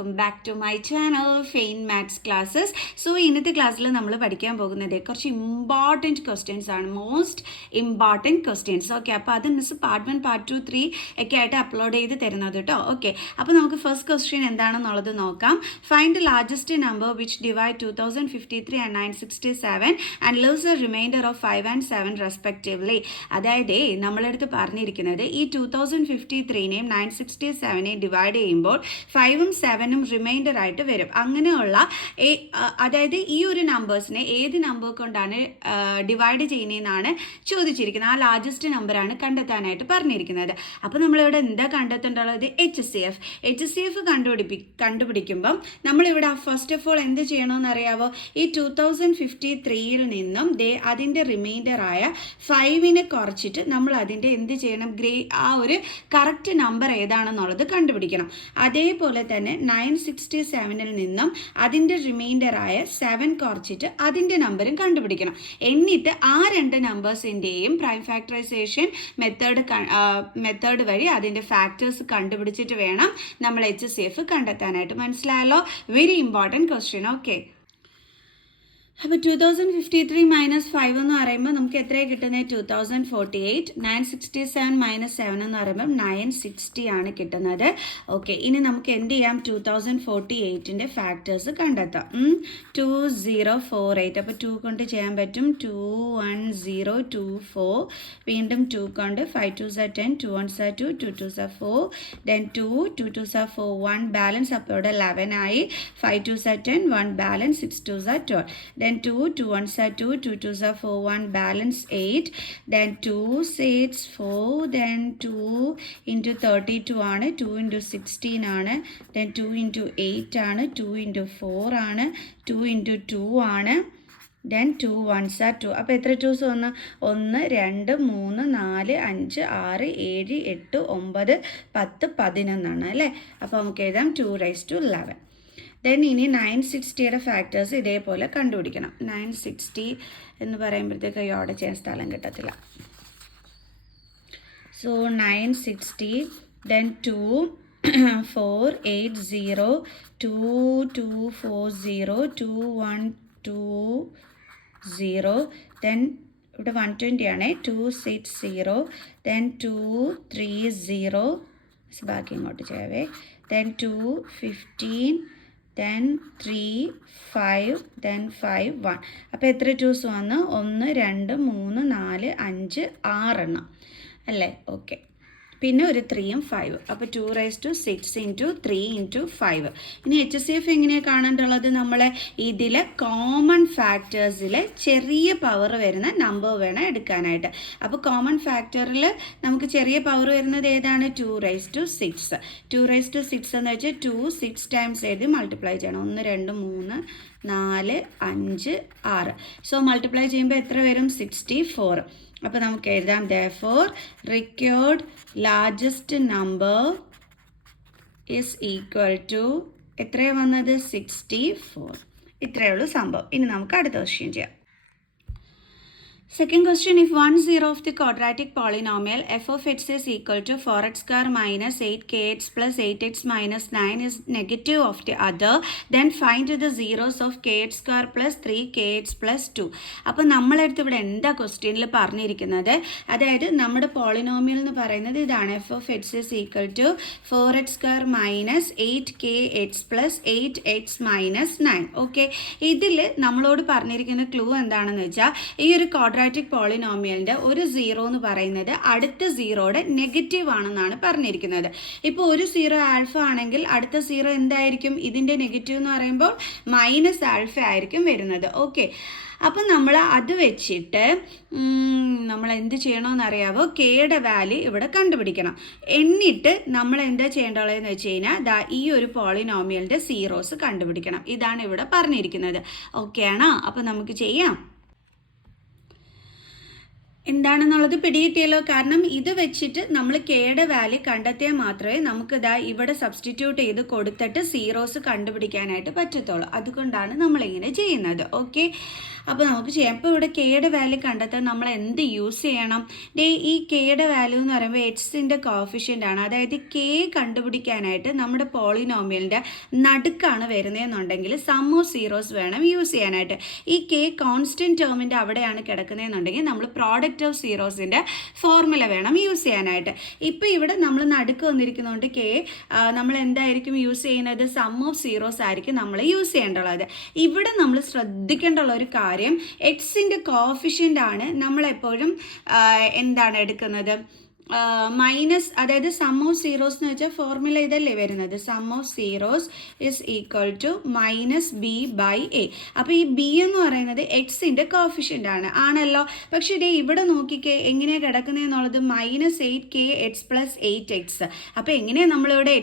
Welcome back to my channel fine maths classes. So ഇന്നത്തെ ക്ലാസ്സിൽ നമ്മൾ പഠിക്കാൻ പോകുന്നത് കുറച്ച് ഇമ്പോർട്ടൻറ്റ് ക്വസ്റ്റ്യൻസ് ആണ്, മോസ്റ്റ് ഇമ്പോർട്ടൻറ്റ് ക്വസ്റ്റ്യൻസ്. ഓക്കെ, അപ്പോൾ അത് മിസ് പാർട്ട് 1, പാർട്ട് 2, 3 ഒക്കെ ആയിട്ട് അപ്ലോഡ് ചെയ്ത് തരുന്നത് കേട്ടോ. ഓക്കെ, അപ്പോൾ നമുക്ക് ഫസ്റ്റ് ക്വസ്റ്റ്യൻ എന്താണെന്നുള്ളത് നോക്കാം. Find the largest number which divide 2053 and 967 and leaves a remainder of 5 and 7 respectively. അതായത് നമ്മളടുത്ത് പറഞ്ഞിരിക്കുന്നത് ഈ 2053നെയും 967നെയും ഡിവൈഡ് ചെയ്യുമ്പോൾ 5ഉം 7ഉം റിമൈൻഡർ ആയിട്ട് വരും. അങ്ങനെയുള്ള അതായത് ഈ ഒരു നമ്പേഴ്സിനെ ഏത് നമ്പർ കൊണ്ടാണ് ഡിവൈഡ് ചെയ്യുന്നതെന്നാണ് ചോദിച്ചിരിക്കുന്നത്. ആ ലാർജസ്റ്റ് നമ്പറാണ് കണ്ടെത്താനായിട്ട് പറഞ്ഞിരിക്കുന്നത്. അപ്പോൾ നമ്മളിവിടെ എന്താ കണ്ടെത്തേണ്ടത്? HCF കണ്ടുപിടിക്കുമ്പം നമ്മളിവിടെ ഫസ്റ്റ് ഓഫ് ഓൾ എന്ത് ചെയ്യണമെന്ന് അറിയാവോ? ഈ 2053യിൽ നിന്നും അതിൻ്റെ റിമൈൻഡറായ 5നെ കുറച്ചിട്ട് നമ്മൾ അതിൻ്റെ എന്ത് ചെയ്യണം? ആ ഒരു കറക്റ്റ് നമ്പർ ഏതാണെന്നുള്ളത് കണ്ടുപിടിക്കണം. അതേപോലെ തന്നെ 967ൽ നിന്നും അതിൻ്റെ റിമൈൻഡറായ 7 കുറച്ചിട്ട് അതിൻ്റെ നമ്പറും കണ്ടുപിടിക്കണം. എന്നിട്ട് ആ രണ്ട് നമ്പേഴ്സിൻ്റെയും പ്രൈം ഫാക്ടറൈസേഷൻ മെത്തേഡ് വഴി അതിൻ്റെ ഫാക്ടേഴ്സ് കണ്ടുപിടിച്ചിട്ട് വേണം നമ്മൾ HCF കണ്ടെത്താനായിട്ട്. മനസ്സിലായല്ലോ? Very important question. ഓക്കെ, അപ്പോൾ 2053 മൈനസ് 5 എന്ന് പറയുമ്പോൾ നമുക്ക് എത്രയാണ് കിട്ടുന്നത്? 2048. 967 മൈനസ് 7 എന്ന് പറയുമ്പോൾ 960 ആണ് കിട്ടുന്നത്. ഓക്കെ, ഇനി നമുക്ക് എന്ത് ചെയ്യാം? 2048ൻ്റെ ഫാക്ടേഴ്സ് കണ്ടെത്താം. 2048, അപ്പോൾ 2 കൊണ്ട് ചെയ്യാൻ പറ്റും. 21024, വീണ്ടും 2 കൊണ്ട് 5 2s are 10, 2 1s are 2, 2 2s are 4, then 2 2s are 4, 1 balance, അപ്പോൾ ഇവിടെ 11 ആയി. 5 2s are 10, 1 balance, 6 2s are 12, then 2 2 1s are 2, 2 2s are 4, 1 balance 8, then 2 6 4, then 2 into 32 ആണ്, 2 into 16 ആണ്, then 2 into 8 ആണ്, 2 into 4 ആണ്, 2 into 2 ആണ്, then 2 1s are 2. അപ്പോൾ എത്ര 2s വന്ന്? 1 2 3 4 5 6 7 8 9 10 11 അല്ലേ? അപ്പോൾ നമുക്ക് എഴുതാം 2^11. ദെൻ ഇനി 960യുടെ ഫാക്ടേഴ്സ് ഇതേപോലെ കണ്ടുപിടിക്കണം. 960 എന്ന് പറയുമ്പോഴത്തേക്ക് അവിടെ ചെയ്യാൻ സ്ഥലം കിട്ടത്തില്ല. സോ 960, ദെൻ 2 4 8 0 2 2 4 0 2 1 2 0, ദെൻ ഇവിടെ 120 ആണ്. 2 6 0, ദെൻ 2 3 0, ബാക്കി ഇങ്ങോട്ട് ചെയ്യാവേ. Then 2 15, then 3 5, then 5 1. അപ്പോൾ എത്ര 2s വന്ന്? 1 2 3 4 5 6 എണ്ണം അല്ലേ? ഓക്കെ, പിന്നെ ഒരു 3ഉം 5. അപ്പോൾ 2^6 into 3 into 5. ഇനി HCF എങ്ങനെയാണ് കാണേണ്ടുള്ളത്? നമ്മളെ ഇതിലെ കോമൺ ഫാക്ടേഴ്സിൽ ചെറിയ പവർ വരുന്ന നമ്പർ വേണം എടുക്കാനായിട്ട്. അപ്പോൾ കോമൺ ഫാക്ടറിൽ നമുക്ക് ചെറിയ പവർ വരുന്നത് ഏതാണ്? 2^6. 2^6 എന്ന് വെച്ചാൽ 2 6 ടൈംസ് എഴുതി മൾട്ടിപ്ലൈ ചെയ്യണം. 1 2 3 4 5 6. സോ മൾട്ടിപ്ലൈ ചെയ്യുമ്പോൾ എത്ര വരും? 64. അപ്പോൾ നമുക്ക് എഴുതാം therefore required largest number is equal to എത്രയാണ് വന്നത്? 64. ഇത്രയേ ഉള്ളൂ സംഭവം. ഇനി നമുക്ക് അടുത്ത ക്വസ്റ്റ്യൻ ചെയ്യാം. Second question, if one zero of the quadratic polynomial f of x is equal to 4x square minus 8kx plus 8x minus 9 is negative of the other, then find the zeros of kx square plus 3kx plus 2. അപ്പോൾ നമ്മളെടുത്ത് ഇവിടെ എന്താ ക്വസ്റ്റ്യനിൽ പറഞ്ഞിരിക്കുന്നത്? അതായത് നമ്മുടെ polynomial എന്ന് പറയുന്നത് ഇതാണ്. f of x is equal to 4x square minus 8kx plus 8x minus 9. Okay, ഇതിൽ നമ്മളോട് പറഞ്ഞിരിക്കുന്ന ക്ലൂ എന്താണെന്ന് വെച്ചാൽ ഈ ഒരു ക്വാഡ്രാറ്റിക് പോളിനോമിയലിൻ്റെ ഒരു സീറോ എന്ന് പറയുന്നത് അടുത്ത സീറോയുടെ നെഗറ്റീവ് ആണെന്നാണ് പറഞ്ഞിരിക്കുന്നത്. ഇപ്പോൾ ഒരു സീറോ ആൽഫ ആണെങ്കിൽ അടുത്ത സീറോ എന്തായിരിക്കും? ഇതിൻ്റെ നെഗറ്റീവ് എന്ന് പറയുമ്പോൾ മൈനസ് ആൽഫ ആയിരിക്കും വരുന്നത്. ഓക്കെ, അപ്പം നമ്മൾ അത് വെച്ചിട്ട് നമ്മൾ എന്ത് ചെയ്യണമെന്നറിയാവോ? കെയുടെ വാല്യൂ ഇവിടെ കണ്ടുപിടിക്കണം. എന്നിട്ട് നമ്മൾ എന്താ ചെയ്യേണ്ടതെന്ന് വെച്ച് കഴിഞ്ഞാൽ ഈ ഒരു പോളിനോമിയലിൻ്റെ സീറോസ് കണ്ടുപിടിക്കണം. ഇതാണ് ഇവിടെ പറഞ്ഞിരിക്കുന്നത്. ഓക്കെ ആണോ? അപ്പോൾ നമുക്ക് ചെയ്യാം. എന്താണെന്നുള്ളത് പിടികിട്ടിയല്ലോ. കാരണം ഇത് വെച്ചിട്ട് നമ്മൾ കെയുടെ വാല്യൂ കണ്ടെത്തിയാൽ മാത്രമേ നമുക്ക് ഇവിടെ സബ്സ്റ്റിറ്റ്യൂട്ട് ചെയ്ത് കൊടുത്തിട്ട് സീറോസ് കണ്ടുപിടിക്കാനായിട്ട് പറ്റത്തുള്ളൂ. അതുകൊണ്ടാണ് നമ്മളിങ്ങനെ ചെയ്യുന്നത്. ഓക്കെ, അപ്പോൾ നമുക്ക് ചെയ്യാം. ഇപ്പോൾ ഇവിടെ കെയുടെ വാല്യൂ കണ്ടെത്താൻ നമ്മൾ എന്ത് യൂസ് ചെയ്യണം? ഈ കെയുടെ വാല്യൂ എന്ന് പറയുമ്പോൾ എക്സിൻ്റെ കോഫിഷ്യൻ്റ് ആണ്. അതായത് കെ കണ്ടുപിടിക്കാനായിട്ട് നമ്മുടെ പോളിനോമിയലിൻ്റെ നടുക്കാണ് വരുന്നതെന്നുണ്ടെങ്കിൽ സം ഓഫ് സീറോസ് വേണം യൂസ് ചെയ്യാനായിട്ട്. ഈ കെ കോൺസ്റ്റൻറ്റ് ടേമിൻ്റെ അവിടെയാണ് കിടക്കുന്നതെന്നുണ്ടെങ്കിൽ നമ്മൾ പ്രോഡക്റ്റ് ഓഫ് സീറോസിൻ്റെ ഫോർമുല വേണം യൂസ് ചെയ്യാനായിട്ട്. ഇപ്പോൾ ഇവിടെ നമ്മൾ നടുക്ക് വന്നിരിക്കുന്നതുകൊണ്ട് കെ നമ്മൾ എന്തായിരിക്കും യൂസ് ചെയ്യുന്നത്? സം ഓഫ് സീറോസ് ആയിരിക്കും നമ്മൾ യൂസ് ചെയ്യേണ്ടുള്ളത്. ഇവിടെ നമ്മൾ ശ്രദ്ധിക്കേണ്ടുള്ള ഒരു കാര്യം, എക്സിൻ്റെ കോഫിഷ്യൻ്റ് ആണ് നമ്മളെപ്പോഴും എന്താണ് എടുക്കുന്നത്? മൈനസ്, അതായത് സം ഓഫ് സീറോസ് എന്ന് വെച്ചാൽ ഫോർമുല ഇതല്ലേ വരുന്നത്? Sum of zeros is equal to minus b by a. അപ്പോൾ ഈ ബി എന്ന് പറയുന്നത് എക്സിൻ്റെ കോഫിഷ്യൻ്റ് ആണല്ലോ. പക്ഷേ ഇതേ ഇവിടെ നോക്കിക്കേ എങ്ങനെയാണ് കിടക്കുന്നതെന്നുള്ളത് -8k(x + 8x). അപ്പോൾ എങ്ങനെയാണ് നമ്മളിവിടെ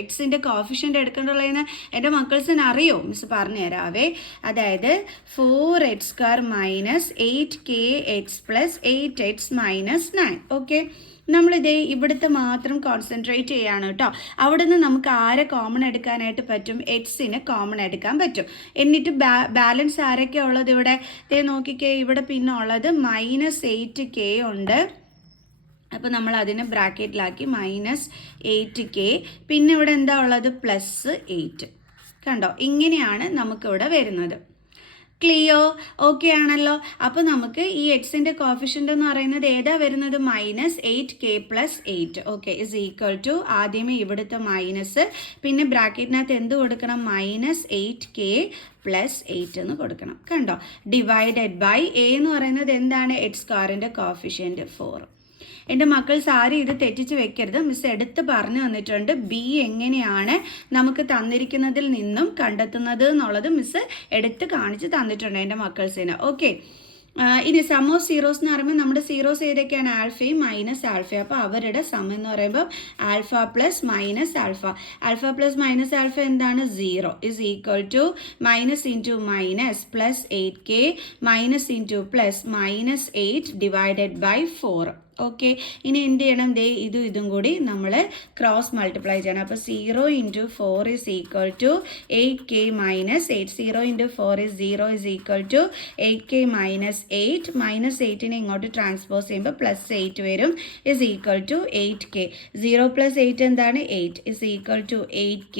എക്സിൻ്റെ കോഫിഷ്യൻ്റ് എടുക്കേണ്ടുള്ളതെന്ന് എൻ്റെ മക്കൾസിന് അറിയോ? മിസ് പറഞ്ഞു തരാവേ. അതായത് 4x² - 8kx + 8x - 9. ഓക്കെ, നമ്മളിതേ ഇവിടുത്തെ മാത്രം കോൺസെൻട്രേറ്റ് ചെയ്യാണ് കേട്ടോ. അവിടെ നിന്ന് നമുക്ക് ആരെ കോമൺ എടുക്കാനായിട്ട് പറ്റും? എക്സിന് കോമൺ എടുക്കാൻ പറ്റും. എന്നിട്ട് ബാലൻസ് ആരൊക്കെ ഉള്ളത് ഇവിടെ? ഇതേ നോക്കിക്കേ, ഇവിടെ പിന്നെ ഉള്ളത് -8k ഉണ്ട്. അപ്പോൾ നമ്മൾ അതിനെ ബ്രാക്കറ്റിലാക്കി -8k. പിന്നെ ഇവിടെ എന്താ ഉള്ളത്? +8. കണ്ടോ? ഇങ്ങനെയാണ് നമുക്കിവിടെ വരുന്നത്. ക്ലിയർ? ഓക്കെ ആണല്ലോ. അപ്പോൾ നമുക്ക് ഈ എക്സിൻ്റെ കോഫിഷ്യൻ്റ് എന്ന് പറയുന്നത് ഏതാ വരുന്നത്? -8k + 8. Okay, is equal to ആദ്യമേ ഇവിടുത്തെ മൈനസ്, പിന്നെ ബ്രാക്കറ്റിനകത്ത് എന്ത് കൊടുക്കണം? -8k + 8 എന്ന് കൊടുക്കണം. കണ്ടോ? ഡിവൈഡഡ് ബൈ എ എന്ന് പറയുന്നത് എന്താണ്? x² coefficient 4. എൻ്റെ മക്കൾസ് ആരും ഇത് തെറ്റിച്ച് വെക്കരുത്. മിസ് എടുത്ത് പറഞ്ഞു തന്നിട്ടുണ്ട് ബി എങ്ങനെയാണ് നമുക്ക് തന്നിരിക്കുന്നതിൽ നിന്നും കണ്ടെത്തുന്നത് എന്നുള്ളത് മിസ് എടുത്ത് കാണിച്ച് തന്നിട്ടുണ്ട് എൻ്റെ മക്കൾസിന്. ഓക്കെ, ഇനി സം ഓഫ് സീറോസ് എന്ന് പറയുമ്പോൾ നമ്മുടെ സീറോസ് ഏതൊക്കെയാണ്? ആൽഫയും മൈനസ് ആൽഫയും. അപ്പോൾ അവരുടെ സം എന്ന് പറയുമ്പോൾ alpha plus minus alpha. Alpha plus minus alpha എന്താണ്? 0 is equal to minus into minus +8k minus into plus -8 divided by 4. Okay, ഇനി എന്ത് ചെയ്യണം? ഇതും കൂടി നമ്മൾ ക്രോസ് മൾട്ടിപ്ലൈ ചെയ്യണം. അപ്പോൾ 0 × 4 is equal to 8k - 8. 0 × 4 is 0 is equal to 8k - 8. -8നെ ഇങ്ങോട്ട് ട്രാൻസ്പോസ് ചെയ്യുമ്പോൾ +8 വരും. Is equal to 8k. 0 + 8 എന്താണ്? 8 is equal to 8k.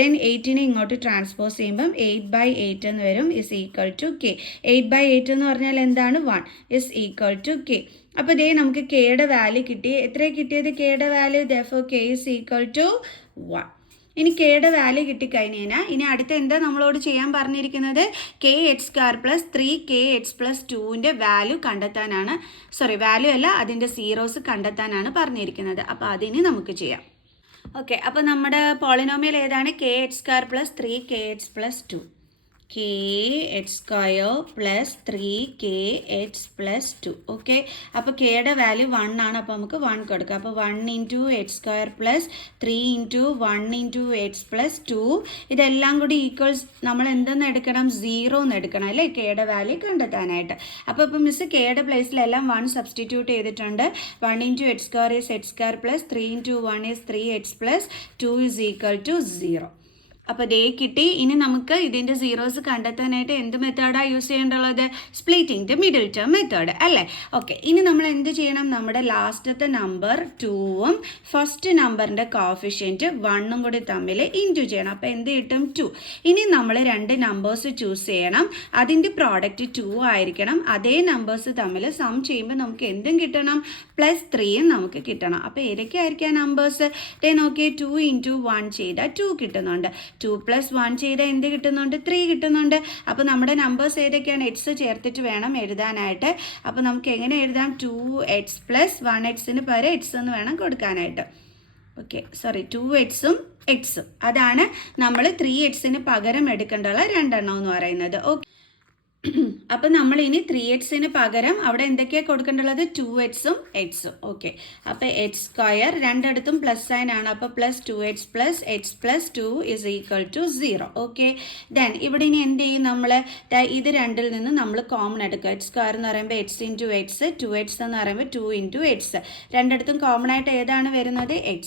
Then 8നെ ഇങ്ങോട്ട് ട്രാൻസ്പോസ് ചെയ്യുമ്പം 8/8 എന്ന് വരും. Is equal to k. 8/8 എന്ന് പറഞ്ഞാൽ എന്താണ്? 1 ഇസ് ഈക്വൽ ടു k. അപ്പോൾ ഇതേ നമുക്ക് കെയുടെ വാല്യൂ കിട്ടി. എത്രയാണ് കിട്ടിയത്? കെയുടെ value therefore k is equal to 1. ഇനി കെയുടെ വാല്യൂ കിട്ടിക്കഴിഞ്ഞാൽ ഇനി അടുത്ത എന്താ നമ്മളോട് ചെയ്യാൻ പറഞ്ഞിരിക്കുന്നത്? kx² + 3kx + 2ൻ്റെ വാല്യൂ കണ്ടെത്താനാണ്. വാല്യൂ അല്ല, അതിൻ്റെ സീറോസ് കണ്ടെത്താനാണ് പറഞ്ഞിരിക്കുന്നത്. അപ്പോൾ അതിന് നമുക്ക് ചെയ്യാം. ഓക്കെ, അപ്പോൾ നമ്മുടെ പോളിനോമിയൽ ഏതാണ്? kx² + 3kx + 2. kx² + 3kx + 2. Okay, അപ്പോൾ കെയുടെ വാല്യൂ 1 ആണ്. അപ്പോൾ നമുക്ക് 1 കൊടുക്കാം. അപ്പോൾ 1 × x² + 3 × 1 × x + 2 ഇതെല്ലാം കൂടി ഈക്വൽസ് നമ്മൾ എന്തെന്ന് എടുക്കണം? 0 എന്ന് എടുക്കണം അല്ലേ കെയുടെ വാല്യൂ കണ്ടെത്താനായിട്ട്. അപ്പോൾ ഇപ്പോൾ മിസ് കെയുടെ പ്ലേസിലെല്ലാം 1 സബ്സ്റ്റിറ്റ്യൂട്ട് ചെയ്തിട്ടുണ്ട്. 1 × x² is x² + 3 × 1 is 3x + 2 is equal to 0. അപ്പോൾ ദേ കിട്ടി. ഇനി നമുക്ക് ഇതിൻ്റെ സീറോസ് കണ്ടെത്താനായിട്ട് എന്ത് മെത്തേഡാണ് യൂസ് ചെയ്യേണ്ടുള്ളത്? Splitting the middle term method അല്ലേ? ഓക്കെ, ഇനി നമ്മൾ എന്ത് ചെയ്യണം? നമ്മുടെ ലാസ്റ്റത്തെ നമ്പർ 2ഉം ഫസ്റ്റ് നമ്പറിൻ്റെ കോഫിഷ്യൻറ്റ് 1ഉം കൂടി തമ്മിൽ ഇൻറ്റു ചെയ്യണം. അപ്പോൾ എന്ത് കിട്ടും? 2. ഇനി നമ്മൾ 2 നമ്പേഴ്സ് ചൂസ് ചെയ്യണം. അതിൻ്റെ പ്രോഡക്റ്റ് 2 ആയിരിക്കണം. അതേ നമ്പേഴ്സ് തമ്മിൽ സം ചെയ്യുമ്പോൾ നമുക്ക് എന്തും കിട്ടണം? +3യും നമുക്ക് കിട്ടണം. അപ്പോൾ ഏതൊക്കെയായിരിക്കും നമ്പേഴ്സ്? നോക്കിയേ, 2 × 1 ചെയ്താൽ 2 കിട്ടുന്നുണ്ട്. 2 + 1 ചെയ്താൽ എന്ത് കിട്ടുന്നുണ്ട്? 3 കിട്ടുന്നുണ്ട്. അപ്പോൾ നമ്മുടെ നമ്പേഴ്സ് ഏതൊക്കെയാണ്? എക്സ് ചേർത്തിട്ട് വേണം എഴുതാനായിട്ട്. അപ്പോൾ നമുക്ക് എങ്ങനെ എഴുതാം? 2x + 1xന് പകരം x എന്ന് വേണം കൊടുക്കാനായിട്ട്. ഓക്കെ, 2xഉം xഉം അതാണ് നമ്മൾ 3xന് പകരം എടുക്കേണ്ടുള്ള രണ്ടെണ്ണം എന്ന് പറയുന്നത്. ഓക്കെ, അപ്പോൾ നമ്മൾ ഇനി 3xന് പകരം അവിടെ എന്തൊക്കെയാണ് കൊടുക്കേണ്ടുള്ളത്? 2xഉം xഉം. ഓക്കെ, അപ്പോൾ x² രണ്ടിടത്തും പ്ലസ് സൈൻ ആണ്. അപ്പോൾ +2x + x + 2 is equal to 0. Okay, then ഇവിടെ ഇനി എന്ത് ചെയ്യും? നമ്മൾ ഇത് രണ്ടിൽ നിന്ന് നമ്മൾ കോമൺ എടുക്കുക. x² എന്ന് പറയുമ്പോൾ x × x, 2x എന്ന് പറയുമ്പോൾ 2 × x. രണ്ടിടത്തും കോമൺ ആയിട്ട് ഏതാണ് വരുന്നത്? x.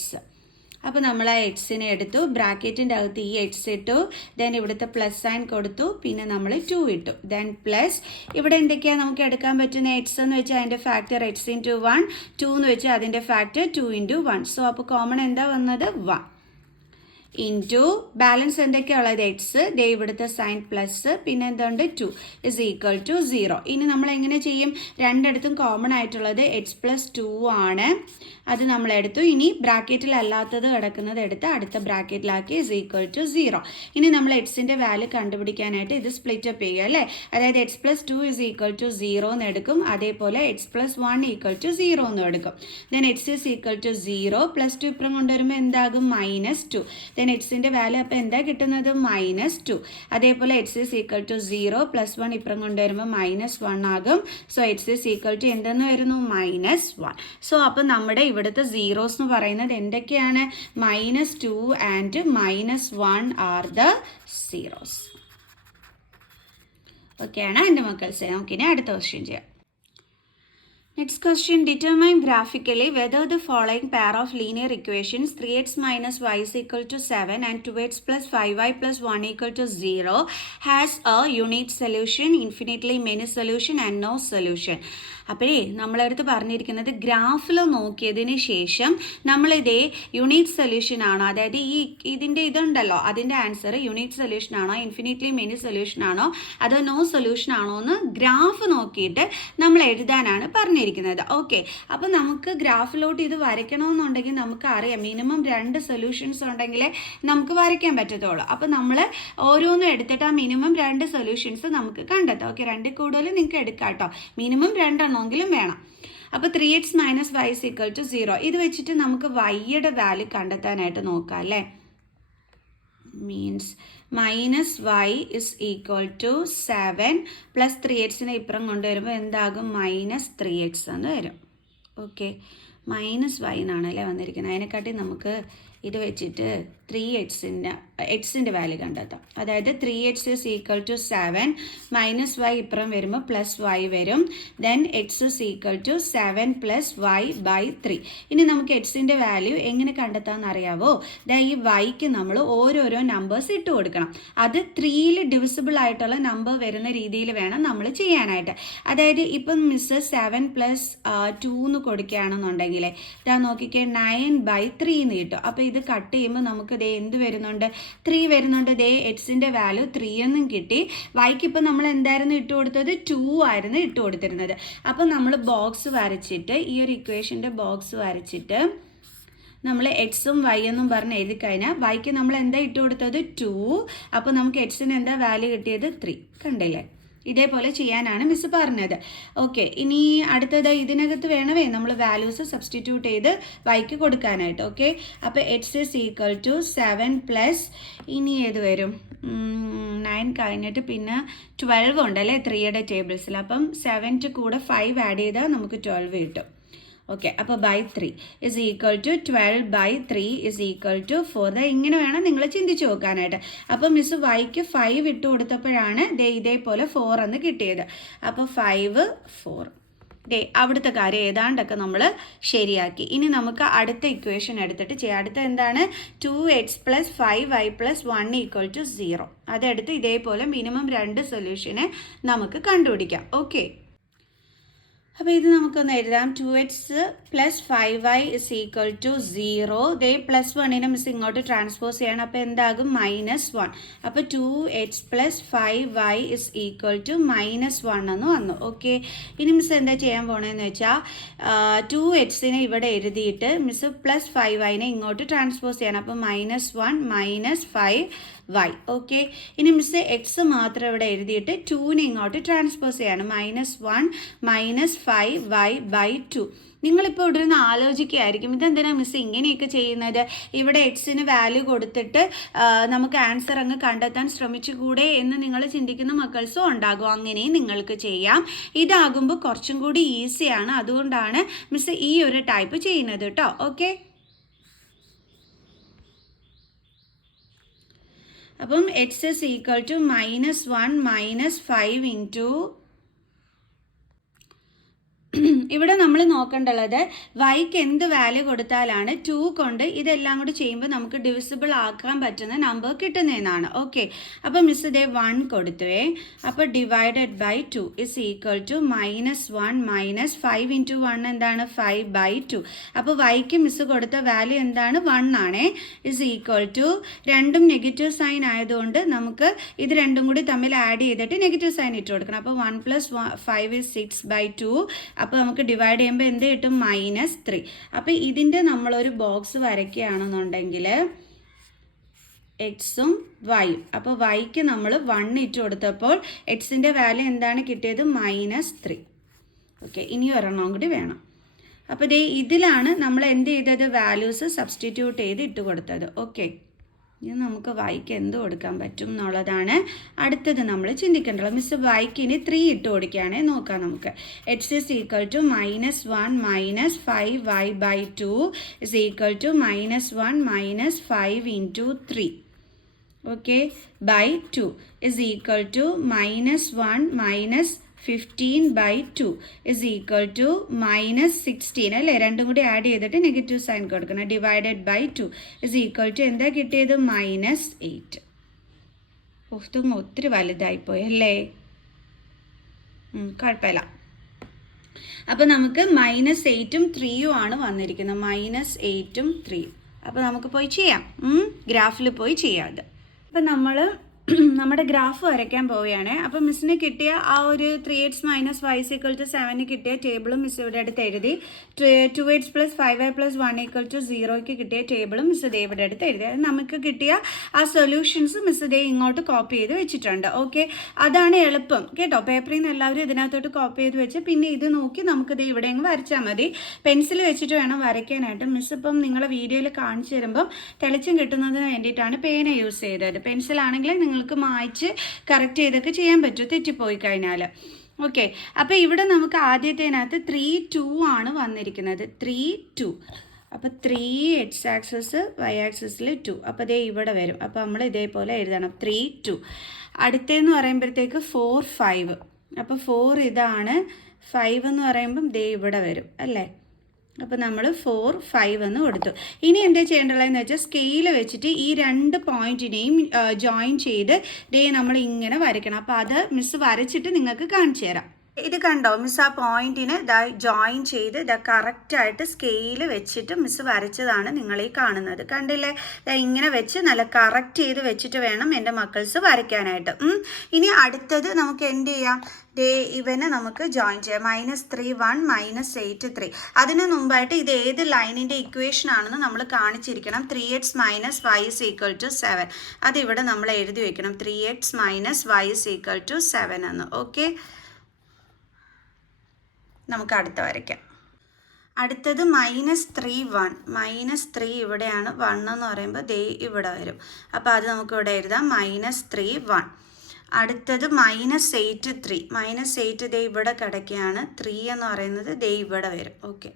അപ്പോൾ നമ്മൾ ആ എക്സിനെ എടുത്തു, ബ്രാക്കറ്റിൻ്റെ അകത്ത് ഈ എക്സ് ഇട്ടു, ദെൻ ഇവിടുത്തെ പ്ലസ് സൈൻ കൊടുത്തു, പിന്നെ നമ്മൾ 2 ഇട്ടു, ദെൻ പ്ലസ് ഇവിടെ എന്തൊക്കെയാണ് നമുക്ക് എടുക്കാൻ പറ്റുന്ന എക്സ് എന്ന് വെച്ചാൽ അതിൻ്റെ ഫാക്ടർ എക്സ് ഇൻറ്റു 1, 2 എന്ന് വെച്ചാൽ അതിൻ്റെ ഫാക്ടർ 2 ഇൻറ്റു 1. സോ അപ്പോൾ കോമൺ എന്താ വന്നത് 1 ഇൻറ്റു ബാലൻസ് എന്തൊക്കെയുള്ളത് എക്സ്, ദേ ഇവിടുത്തെ സൈൻ പ്ലസ്, പിന്നെ എന്തുണ്ട് 2 ഇസ് ഈക്വൽ ടു 0. ഇനി നമ്മൾ എങ്ങനെ ചെയ്യും? രണ്ടിടത്തും കോമൺ ആയിട്ടുള്ളത് എക്സ് പ്ലസ് 2 ആണ്, അത് നമ്മൾ എടുത്തു. ഇനി ബ്രാക്കറ്റിൽ അല്ലാത്തത് കിടക്കുന്നത് എടുത്ത് അടുത്ത ബ്രാക്കറ്റിലാക്കി ഇസ് ഈക്വൽ ടു 0. ഇനി നമ്മൾ എക്സിൻ്റെ വാല്യൂ കണ്ടുപിടിക്കാനായിട്ട് ഇത് സ്പ്ലിറ്റ് അപ്പ് ചെയ്യുക അല്ലേ. അതായത് x plus 2 is equal to 0 എന്ന് എടുക്കും, അതേപോലെ എക്സ് പ്ലസ് 1 ഈക്വൽ ടു 0 എന്നും എടുക്കും. Then x is equal to 0 plus 2 ഇപ്പുറം കൊണ്ടുവരുമ്പോൾ എന്താകും -2. ദെൻ എക്സിൻ്റെ വാല്യൂ അപ്പോൾ എന്താ കിട്ടുന്നത് -2. അതേപോലെ x is equal to 0 plus 1 ഇപ്പുറം കൊണ്ടുവരുമ്പോൾ -1 ആകും. So x is equal to എന്തെന്ന് വരുന്നു -1. സോ അപ്പോൾ നമ്മുടെ ഇവിടുത്തെ സീറോസ് എന്ന് പറയുന്നത് എന്തൊക്കെയാണ്? -2 ആൻഡ് -1 ആർ ദ സീറോസ്. ഓക്കെയാണ് എൻ്റെ മക്കൾസ്. നമുക്കിനി അടുത്ത ക്വസ്റ്റ്യൻ ചെയ്യാം. Next question, determine graphically whether the following pair of linear equations 3x minus y is equal to 7 and 2x plus 5y plus 1 equal to 0 has a unit solution, infinitely many solution and no solution. അപ്പോഴേ നമ്മളടുത്ത് പറഞ്ഞിരിക്കുന്നത് ഗ്രാഫിൽ നോക്കിയതിന് ശേഷം നമ്മളിതേ unit solution ആണോ, അതായത് ഇതിൻ്റെ ഇതുണ്ടല്ലോ അതിൻ്റെ ആൻസർ യൂണിറ്റ് സൊല്യൂഷൻ ആണോ, ഇൻഫിനിറ്റ്ലി മെനി സൊല്യൂഷൻ ആണോ, അതോ നോ സൊല്യൂഷൻ ആണോ എന്ന് ഗ്രാഫ് നോക്കിയിട്ട് നമ്മൾ എഴുതാനാണ് പറഞ്ഞിരിക്കുന്നത്. ഓക്കെ, അപ്പോൾ നമുക്ക് ഗ്രാഫിലോട്ട് ഇത് വരയ്ക്കണമെന്നുണ്ടെങ്കിൽ നമുക്ക് അറിയാം മിനിമം 2 സൊല്യൂഷൻസ് ഉണ്ടെങ്കിലേ നമുക്ക് വരയ്ക്കാൻ പറ്റത്തുള്ളൂ. അപ്പോൾ നമ്മൾ ഓരോന്നും എടുത്തിട്ട് ആ മിനിമം 2 സൊല്യൂഷൻസ് നമുക്ക് കണ്ടെത്താം. ഓക്കെ, 2 കൂടുതൽ നിങ്ങൾക്ക് എടുക്കാം കേട്ടോ, മിനിമം 2 എങ്കിലും വേണം. അപ്പോൾ 3x minus y is equal to 0 ഇത് വെച്ചിട്ട് നമുക്ക് വൈയുടെ വാല്യൂ കണ്ടെത്താനായിട്ട് നോക്കാം അല്ലേ. Means -y is equal to 7 plus 3xനെ ഇപ്പുറം കൊണ്ടുവരുമ്പോൾ എന്താകും -3x എന്ന് വരും. ഓക്കെ, -y എന്നാണല്ലേ വന്നിരിക്കുന്നത്. അതിനെക്കാട്ടി നമുക്ക് ഇത് വെച്ചിട്ട് 3xൻ്റെ വാല്യൂ കണ്ടെത്താം. അതായത് 3x is equal to 7 -y ഇപ്പുറം വരുമ്പോൾ +y വരും. Then x is equal to 7 + y/3. ഇനി നമുക്ക് എക്സിൻ്റെ വാല്യൂ എങ്ങനെ കണ്ടെത്താമെന്ന് അറിയാവോ? ഈ വൈക്ക് നമ്മൾ ഓരോരോ നമ്പേഴ്സ് ഇട്ട് കൊടുക്കണം. അത് 3ൽ ഡിവിസിബിൾ ആയിട്ടുള്ള നമ്പർ വരുന്ന രീതിയിൽ വേണം നമ്മൾ ചെയ്യാനായിട്ട്. അതായത് ഇപ്പം മിസ് 7 + 2 എന്ന് കൊടുക്കുകയാണെന്നുണ്ടെങ്കിൽ ഇതാ നോക്കിക്കേ 9/3 എന്ന് കിട്ടും. അപ്പോൾ ഇത് കട്ട് ചെയ്യുമ്പോൾ നമുക്ക് ദേ എന്ത് വരുന്നുണ്ട് 3 വരുന്നുണ്ട്. ദേ എക്സിൻ്റെ വാല്യൂ 3 എന്നും കിട്ടി. വൈക്ക് ഇപ്പം നമ്മൾ എന്തായിരുന്നു ഇട്ട് കൊടുത്തത് 2 ആയിരുന്നു ഇട്ട് കൊടുത്തിരുന്നത്. അപ്പം നമ്മൾ ബോക്സ് വരച്ചിട്ട് ഈ ഒരു ഇക്വേഷൻ്റെ ബോക്സ് വരച്ചിട്ട് നമ്മൾ എക്സും വൈ എന്നും പറഞ്ഞ് എഴുതി കഴിഞ്ഞാൽ വൈക്ക് നമ്മൾ എന്താ ഇട്ട് കൊടുത്തത് 2. അപ്പോൾ നമുക്ക് എക്സിന് എന്താ വാല്യൂ കിട്ടിയത് 3. കണ്ടില്ലേ? ഇതേപോലെ ചെയ്യാനാണ് മിസ് പറഞ്ഞത്. ഓക്കെ, ഇനി അടുത്തത് ഇതിനകത്ത് വേണമേ നമ്മൾ വാല്യൂസ് സബ്സ്റ്റിറ്റ്യൂട്ട് ചെയ്ത് വൈക്ക് കൊടുക്കാനായിട്ട്. ഓക്കെ, അപ്പോൾ x is equal to 7 plus ഇനി ഏത് വരും 9 കഴിഞ്ഞിട്ട് പിന്നെ 12 ഉണ്ടല്ലേ 3യുടെ ടേബിൾസിൽ. അപ്പം 7 കൂടെ 5 ആഡ് ചെയ്താൽ നമുക്ക് 12 കിട്ടും. ഓക്കെ, അപ്പോൾ /3 is equal to 12/3 is equal to 4. ഇങ്ങനെ വേണം നിങ്ങൾ ചിന്തിച്ച് നോക്കാനായിട്ട്. അപ്പോൾ മിസ് വൈക്ക് 5 ഇട്ട് കൊടുത്തപ്പോഴാണ് ഇതേപോലെ 4 എന്ന് കിട്ടിയത്. അപ്പോൾ 5 4 അവിടുത്തെ കാര്യം ഏതാണ്ടൊക്കെ നമ്മൾ ശരിയാക്കി. ഇനി നമുക്ക് അടുത്ത ഇക്വേഷൻ എടുത്തിട്ട് ചെയ്യാം. അടുത്ത എന്താണ് 2x + 5y + 1 = 0. അതെടുത്ത് ഇതേപോലെ മിനിമം 2 സൊല്യൂഷനെ നമുക്ക് കണ്ടുപിടിക്കാം. ഓക്കെ, അപ്പോൾ ഇത് നമുക്കൊന്ന് എഴുതാം. 2x + 5y = 0. ദേ +1നെ മിസ് ഇങ്ങോട്ട് ട്രാൻസ്പോസ് ചെയ്യണം. അപ്പോൾ എന്താകും -1. അപ്പോൾ 2x + 5y = -1 എന്ന് വന്നു. ഓക്കെ, ഇനി മിസ് എന്താ ചെയ്യാൻ പോണതെന്ന് വെച്ചാൽ 2xനെ ഇവിടെ എഴുതിയിട്ട് മിസ് +5yനെ ഇങ്ങോട്ട് ട്രാൻസ്പോസ് ചെയ്യണം. അപ്പോൾ -1 - 5y. ഓക്കെ, ഇനി മിസ് എക്സ് മാത്രം ഇവിടെ എഴുതിയിട്ട് 2നെ ഇങ്ങോട്ട് ട്രാൻസ്പോസ് ചെയ്യണം. -1 - 5y/2. നിങ്ങളിപ്പോൾ ഇവിടെ നിന്ന് ആലോചിക്കുകയായിരിക്കും ഇതെന്തിനാണ് മിസ് ഇങ്ങനെയൊക്കെ ചെയ്യുന്നത്, ഇവിടെ എക്സിന് വാല്യൂ കൊടുത്തിട്ട് നമുക്ക് ആൻസർ അങ്ങ് കണ്ടെത്താൻ ശ്രമിച്ചുകൂടെ എന്ന് നിങ്ങൾ ചിന്തിക്കുന്ന മക്കൾസും ഉണ്ടാകും. അങ്ങനെയും നിങ്ങൾക്ക് ചെയ്യാം. ഇതാകുമ്പോൾ കുറച്ചും കൂടി ഈസിയാണ്. അതുകൊണ്ടാണ് മിസ് ഈ ഒരു ടൈപ്പ് ചെയ്യുന്നത് കേട്ടോ. ഓക്കെ, അപ്പം x is equal to -1 - 5 into ഇവിടെ നമ്മൾ നോക്കേണ്ടുള്ളത് വൈക്ക് എന്ത് വാല്യൂ കൊടുത്താലാണ് 2 കൊണ്ട് ഇതെല്ലാം കൂടി ചെയ്യുമ്പോൾ നമുക്ക് ഡിവിസിബിൾ ആക്കാൻ പറ്റുന്ന നമ്പർ കിട്ടുന്നതെന്നാണ്. ഓക്കെ, അപ്പോൾ മിസ് ഇതേ 1 കൊടുത്തുവേ. അപ്പോൾ divided by 2 is equal to -1 minus 5 into 1 എന്താണ് 5/2. അപ്പോൾ വൈക്ക് മിസ് കൊടുത്ത വാല്യൂ എന്താണ് 1 ആണേ. ഇസ് ഈക്വൽ ടു രണ്ടും നെഗറ്റീവ് സൈൻ ആയതുകൊണ്ട് നമുക്ക് ഇത് രണ്ടും കൂടി തമ്മിൽ ആഡ് ചെയ്തിട്ട് നെഗറ്റീവ് സൈൻ ഇട്ട് കൊടുക്കണം. അപ്പോൾ 1 + 5 is 6/2. അപ്പോൾ നമുക്ക് ഡിവൈഡ് ചെയ്യുമ്പോൾ എന്ത് കിട്ടും -3. അപ്പോൾ ഇതിൻ്റെ നമ്മളൊരു ബോക്സ് വരയ്ക്കുകയാണെന്നുണ്ടെങ്കിൽ എക്സും വൈയും, അപ്പോൾ വൈക്ക് നമ്മൾ 1 ഇട്ട് കൊടുത്തപ്പോൾ എക്സിൻ്റെ വാല്യൂ എന്താണ് കിട്ടിയത് -3. ഓക്കെ, ഇനി ഒരെണ്ണം കൂടി വേണം. അപ്പോൾ ഇതിലാണ് നമ്മൾ എന്ത് ചെയ്തത് വാല്യൂസ് സബ്സ്റ്റിറ്റ്യൂട്ട് ചെയ്ത് ഇട്ട് കൊടുത്തത്. ഓക്കെ, ഇനി നമുക്ക് വൈക്ക് എന്ത് കൊടുക്കാൻ പറ്റും എന്നുള്ളതാണ് അടുത്തത് നമ്മൾ ചിന്തിക്കേണ്ടത്. മിസ് വൈക്കിന് 3 ഇട്ട് കൊടുക്കുകയാണെ നോക്കാം നമുക്ക്. X is equal to -1 minus 5y/2 is equal to -1 minus 5 into 3. Okay, by 2 is equal to -1 minus 15/2 is equal to -16 അല്ലേ. രണ്ടും കൂടി ആഡ് ചെയ്തിട്ട് നെഗറ്റീവ് സൈൻ കൊടുക്കണം. Divided by 2 is equal to എന്താ കിട്ടിയത് -8. ഇതൊന്നും ഒത്തിരി വലുതായിപ്പോയി അല്ലേ. കുഴപ്പമില്ല. അപ്പോൾ നമുക്ക് -8ഉം 3ഉം ആണ് വന്നിരിക്കുന്നത്. -8ഉം 3ഉം. അപ്പോൾ നമുക്ക് പോയി ചെയ്യാം, ഗ്രാഫിൽ പോയി ചെയ്യാം അത്. അപ്പം നമ്മൾ നമ്മുടെ ഗ്രാഫ് വരയ്ക്കാൻ പോവുകയാണ്. അപ്പോൾ മിസ്സിന് കിട്ടിയ ആ ഒരു 3x - y = 7 കിട്ടിയ ടേബിളും മിസ് ഇവിടെ അടുത്ത് എഴുതി. 2x + 5y + 1 = 0ക്ക് കിട്ടിയ ടേബിളും മിസ് ഇതേ ഇവിടെ അടുത്ത് എഴുതി. അത് നമുക്ക് കിട്ടിയ ആ സൊല്യൂഷൻസ് മിസ് ഇതേ ഇങ്ങോട്ട് കോപ്പി ചെയ്ത് വെച്ചിട്ടുണ്ട്. ഓക്കെ, അതാണ് എളുപ്പം കേട്ടോ. പേപ്പറിൽ നിന്ന് എല്ലാവരും ഇതിനകത്തോട്ട് കോപ്പി ചെയ്ത് വെച്ച് പിന്നെ ഇത് നോക്കി നമുക്കിത് ഇവിടെ അങ്ങ് വരച്ചാൽ മതി. പെൻസിൽ വെച്ചിട്ട് വേണം വരയ്ക്കാനായിട്ട്. മിസ് ഇപ്പം നിങ്ങളെ വീഡിയോയിൽ കാണിച്ചു തരുമ്പം തെളിച്ചം കിട്ടുന്നതിന് വേണ്ടിയിട്ടാണ് പേന യൂസ് ചെയ്തത്. പെൻസിലാണെങ്കിൽ നിങ്ങൾക്ക് മായ്ച്ച് കറക്റ്റ് ചെയ്തൊക്കെ ചെയ്യാൻ പറ്റും തെറ്റിപ്പോയി കഴിഞ്ഞാൽ. ഓക്കെ, അപ്പോൾ ഇവിടെ നമുക്ക് ആദ്യത്തേനകത്ത് 3 2 ആണ് വന്നിരിക്കുന്നത്. 3 2. അപ്പോൾ 3 x ആക്സിസ് y ആക്സിസിൽ 2. അപ്പോൾ ദേ ഇവിടെ വരും. അപ്പോൾ നമ്മൾ ഇതേപോലെ എഴുതണം 3 2. അടുത്തതെന്ന് പറയുമ്പോഴത്തേക്ക് 4 5. അപ്പോൾ 4 ഇതാണ്, 5 എന്ന് പറയുമ്പം ദേ ഇവിടെ വരും അല്ലേ. അപ്പോൾ നമ്മൾ 4 5 എന്ന് കൊടുത്തു. ഇനി എന്താ ചെയ്യേണ്ടതെന്ന് വെച്ചാൽ സ്കെയിൽ വെച്ചിട്ട് ഈ 2 പോയിന്റിനെയും ജോയിൻ ചെയ്ത് നമ്മൾ ഇങ്ങനെ വരയ്ക്കണം. അപ്പോൾ അത് മിസ് വരച്ചിട്ട് നിങ്ങൾക്ക് കാണിച്ചു തരാം. ഇത് കണ്ടോ മിസ്, ആ പോയിന്റിന് ജോയിൻ ചെയ്ത് കറക്റ്റായിട്ട് സ്കെയിൽ വെച്ചിട്ട് മിസ് വരച്ചതാണ് നിങ്ങൾ ഈ കാണുന്നത്. കണ്ടില്ലേ, ഇങ്ങനെ വെച്ച് നല്ല കറക്റ്റ് ചെയ്ത് വെച്ചിട്ട് വേണം എൻ്റെ മക്കൾസ് വരയ്ക്കാനായിട്ട്. ഇനി അടുത്തത് നമുക്ക് എന്ത് ചെയ്യാം, ഇവനെ നമുക്ക് ജോയിൻ ചെയ്യാം. -3 1 -8 3. അതിന് മുമ്പായിട്ട് ഇത് ഏത് ലൈനിൻ്റെ ഇക്വേഷൻ ആണെന്ന് നമ്മൾ കാണിച്ചിരിക്കണം. 3x - y = 7. അതിവിടെ നമ്മൾ എഴുതി വെക്കണം. 3x - y = 7 എന്ന്. ഓക്കെ, നമുക്ക് അടുത്ത വരയ്ക്കാം. അടുത്തത് -3 1. -3 ഇവിടെയാണ്, 1 എന്ന് പറയുമ്പോൾ ദേ ഇവിടെ വരും. അപ്പോൾ അത് നമുക്ക് ഇവിടെ എഴുതാം -3 1. അടുത്തത് -8 3. -8 ദേ ഇവിടെ കിടക്കുകയാണ്. 3 എന്ന് പറയുന്നത് ദേ ഇവിടെ വരും. ഓക്കെ,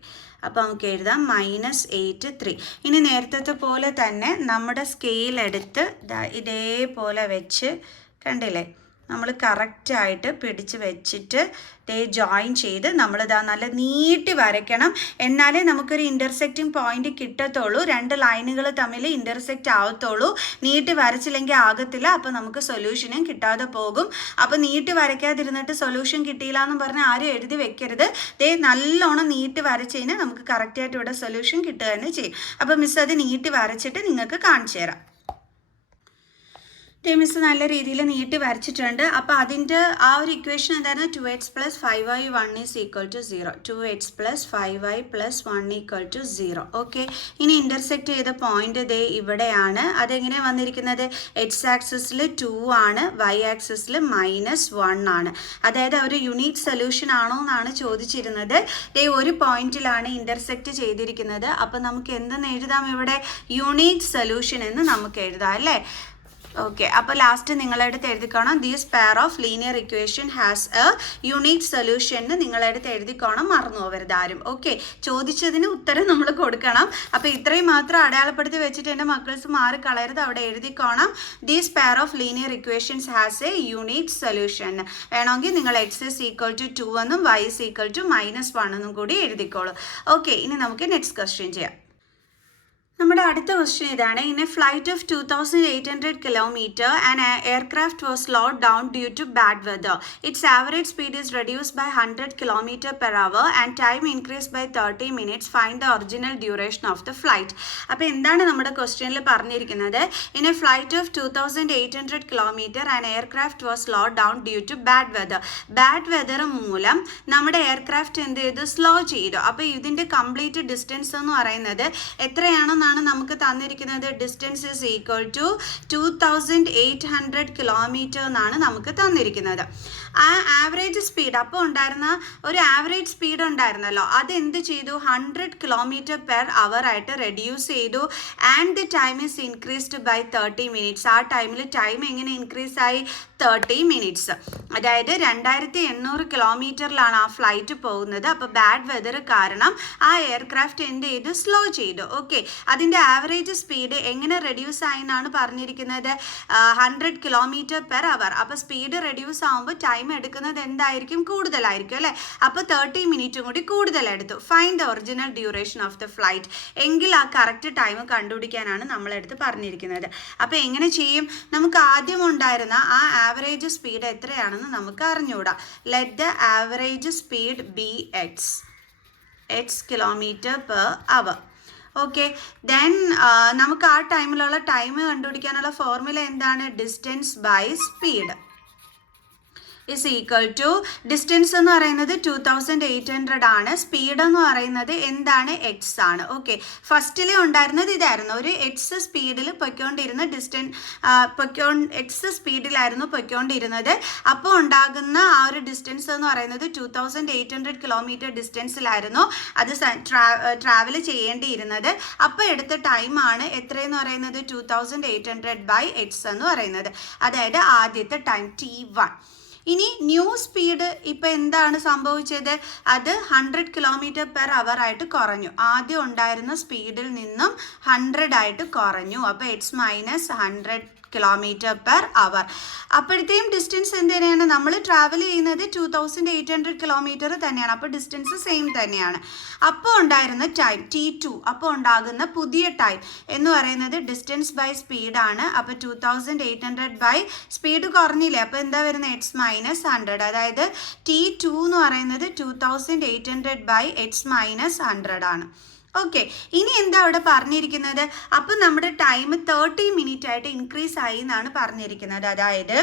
അപ്പോൾ നമുക്ക് എഴുതാം -8 3. ഇനി നേരത്തെ പോലെ തന്നെ നമ്മുടെ സ്കെയിൽ എടുത്ത് ഇതേപോലെ വെച്ച് കണ്ടില്ലേ, നമ്മൾ കറക്റ്റായിട്ട് പിടിച്ച് വെച്ചിട്ട് ജോയിൻ ചെയ്ത് നമ്മളിതാ നല്ല നീട്ടി വരയ്ക്കണം. എന്നാലേ നമുക്കൊരു ഇൻ്റർസെക്റ്റിംഗ് പോയിന്റ് കിട്ടത്തുള്ളൂ. 2 ലൈനുകൾ തമ്മിൽ ഇൻ്റർസെക്റ്റ് ആവത്തുള്ളൂ. നീട്ടി വരച്ചില്ലെങ്കിൽ ആകത്തില്ല. അപ്പോൾ നമുക്ക് സൊല്യൂഷനും കിട്ടാതെ പോകും. അപ്പോൾ നീട്ടി വരയ്ക്കാതിരുന്നിട്ട് സൊല്യൂഷൻ കിട്ടിയില്ല എന്ന് പറഞ്ഞാൽ ആരും എഴുതി വെക്കരുത്. നല്ലോണം നീട്ടി വരച്ച് കഴിഞ്ഞാൽ നമുക്ക് കറക്റ്റായിട്ട് ഇവിടെ സൊല്യൂഷൻ കിട്ടുക തന്നെ ചെയ്യും. അപ്പോൾ മിസ് അത് നീട്ടി വരച്ചിട്ട് നിങ്ങൾക്ക് കാണിച്ചു തരാം. മിസ് നല്ല രീതിയിൽ നീട്ടി വരച്ചിട്ടുണ്ട്. അപ്പോൾ അതിൻ്റെ ആ ഒരു ഇക്വേഷൻ എന്തായിരുന്നു, 2x + 5y 1 = 0. 2x + 5y + 1 = 0. Okay, ഇനി ഇൻ്റർസെക്റ്റ് ചെയ്ത പോയിന്റ് ദേ ഇവിടെയാണ്. അതെങ്ങനെ വന്നിരിക്കുന്നത്, എക്സ് ആക്സിസിൽ 2 ആണ്, y ആക്സിസിൽ -1 ആണ്. അതായത് ഒരു യുണീക്ക് സൊല്യൂഷൻ ആണോ എന്നാണ് ചോദിച്ചിരുന്നത്. ഒരു പോയിന്റിലാണ് ഇൻ്റർസെക്റ്റ് ചെയ്തിരിക്കുന്നത്. അപ്പോൾ നമുക്ക് എന്തെന്ന് എഴുതാം, ഇവിടെ യുണീക്ക് സൊല്യൂഷൻ എന്ന് നമുക്ക് എഴുതാം അല്ലേ. ഓക്കെ, അപ്പോൾ ലാസ്റ്റ് നിങ്ങളെടുത്ത് എഴുതിക്കോണം these pair of linear equation has a unique solution എന്ന് നിങ്ങളെടുത്ത് എഴുതിക്കോണം, മറന്നു പോകരുത് ആരും. ഓക്കെ, ചോദിച്ചതിന് ഉത്തരം നമ്മൾ കൊടുക്കണം. അപ്പോൾ ഇത്രയും മാത്രം അടയാളപ്പെടുത്തി വെച്ചിട്ട് എൻ്റെ മക്കൾസ് മാറിക്കളയരുത്, അവിടെ എഴുതിക്കോണം these pair of linear equations has a unique solution. വേണമെങ്കിൽ നിങ്ങൾ x is equal to 2 എന്നും y is equal to -1 എന്നും കൂടി എഴുതിക്കോളൂ. ഓക്കെ, ഇനി നമുക്ക് നെക്സ്റ്റ് ക്വസ്റ്റ്യൻ ചെയ്യാം. നമ്മുടെ അടുത്ത ക്വസ്റ്റ്യൻ ഇതാണ്. In a flight of 2800 kilometre an aircraft was slowed down due to bad weather. Its average speed is reduced by 100 km/h and time increase by 30 minutes. Find the original duration of the flight. അപ്പോൾ എന്താണ് നമ്മുടെ ക്വസ്റ്റ്യനിൽ പറഞ്ഞിരിക്കുന്നത്? In a flight of 2800 kilometre an aircraft was slowed down due to bad weather. Bad weather മൂലം നമ്മുടെ aircraft എന്ത് ചെയ്തു? Slow ചെയ്തു. അപ്പോൾ ഇതിൻ്റെ കംപ്ലീറ്റ് ഡിസ്റ്റൻസ് എന്ന് പറയുന്നത് എത്രയാണെന്ന് നമുക്ക് തന്നിരിക്കുന്നത്. Distance is equal to 2800 kilometre എന്നാണ് നമുക്ക് തന്നിരിക്കുന്നത്. ആ ആവറേജ് സ്പീഡ് അപ്പോൾ ഉണ്ടായിരുന്ന ഒരു ആവറേജ് സ്പീഡ് ഉണ്ടായിരുന്നല്ലോ, അത് എന്ത് ചെയ്തു? 100 km/h ആയിട്ട് റെഡ്യൂസ് ചെയ്തു. And the time is increased by 30 minutes. ആ ടൈമിൽ ടൈം എങ്ങനെ ഇൻക്രീസ് ആയി? 30 minutes. അതായത് 2800 കിലോമീറ്ററിലാണ് ആ ഫ്ലൈറ്റ് പോകുന്നത്. അപ്പോൾ ബാഡ് വെദർ കാരണം ആ എയർക്രാഫ്റ്റ് എന്ത് ചെയ്തു? സ്ലോ ചെയ്തു. ഓക്കെ, അതിൻ്റെ ആവറേജ് സ്പീഡ് എങ്ങനെ റെഡ്യൂസ് ആയി എന്നാണ് പറഞ്ഞിരിക്കുന്നത്? 100 km/h. അപ്പോൾ സ്പീഡ് റെഡ്യൂസ് ആകുമ്പോൾ ടൈം എടുക്കുന്നത് എന്തായിരിക്കും? കൂടുതലായിരിക്കും അല്ലേ? അപ്പോൾ 30 minutes കൂടി കൂടുതലെടുത്തു. Find the original duration of the flight. എങ്കിൽ ആ കറക്റ്റ് ടൈം കണ്ടുപിടിക്കാനാണ് നമ്മളെടുത്ത് പറഞ്ഞിരിക്കുന്നത്. അപ്പോൾ എങ്ങനെ ചെയ്യും? നമുക്ക് ആദ്യം ഉണ്ടായിരുന്ന ആ ആവറേജ് സ്പീഡ് എത്രയാണെന്ന് നമുക്ക് അറിഞ്ഞുകൂടാ. Let the average speed be x km/h. Okay, then നമുക്ക് ആ ടൈമിലുള്ള ടൈം കണ്ടുപിടിക്കാനുള്ള ഫോർമുല എന്താണ്? Distance by speed is equal to, distance എന്ന് പറയുന്നത് 2800 ആണ്, സ്പീഡ് എന്ന് പറയുന്നത് എന്താണ്? x ആണ്. ഓക്കെ, ഫസ്റ്റിൽ ഉണ്ടായിരുന്നത് ഇതായിരുന്നു, ഒരു x സ്പീഡിൽ പൊയ്ക്കൊണ്ടിരുന്ന x സ്പീഡിലായിരുന്നു പൊയ്ക്കൊണ്ടിരുന്നത്. അപ്പോൾ ഉണ്ടാകുന്ന ആ ഒരു ഡിസ്റ്റൻസ് എന്ന് പറയുന്നത് 2800 കിലോമീറ്റർ ഡിസ്റ്റൻസിലായിരുന്നു അത് ട്രാവൽ ചെയ്യേണ്ടിയിരുന്നത്. അപ്പോൾ എടുത്ത ടൈമാണ് എത്രയെന്ന് പറയുന്നത്? 2800/x എന്ന് പറയുന്നത്. അതായത് ആദ്യത്തെ ടൈം T1. ഇനി ന്യൂ സ്പീഡ് ഇപ്പോൾ എന്താണ് സംഭവിച്ചത്? അത് 100 km/h ആയിട്ട് കുറഞ്ഞു. ആദ്യം ഉണ്ടായിരുന്ന സ്പീഡിൽ നിന്നും 100 ആയിട്ട് കുറഞ്ഞു. അപ്പോൾ x - 100 km/h. അപ്പോഴത്തേയും ഡിസ്റ്റൻസ് എന്തിനാണ്? നമ്മൾ ട്രാവൽ ചെയ്യുന്നത് 2800 കിലോമീറ്റർ തന്നെയാണ്. അപ്പോൾ ഡിസ്റ്റൻസ് സെയിം തന്നെയാണ്. അപ്പോൾ ഉണ്ടായിരുന്ന ടൈം T2. അപ്പോൾ ഉണ്ടാകുന്ന പുതിയ ടൈം എന്ന് പറയുന്നത് ഡിസ്റ്റൻസ് ബൈ സ്പീഡാണ്. അപ്പോൾ 2800 സ്പീഡ് കുറഞ്ഞില്ലേ? അപ്പോൾ എന്താ വരുന്നത്? x - 100. അതായത് T2 എന്ന് പറയുന്നത് 2800/x - 100 ആണ്. ഓക്കെ, ഇനി എന്താ അവിടെ പറഞ്ഞിരിക്കുന്നത്? അപ്പം നമ്മുടെ ടൈം 30 minutes ആയിട്ട് ഇൻക്രീസ് ആയി എന്നാണ് പറഞ്ഞിരിക്കുന്നത്. അതായത്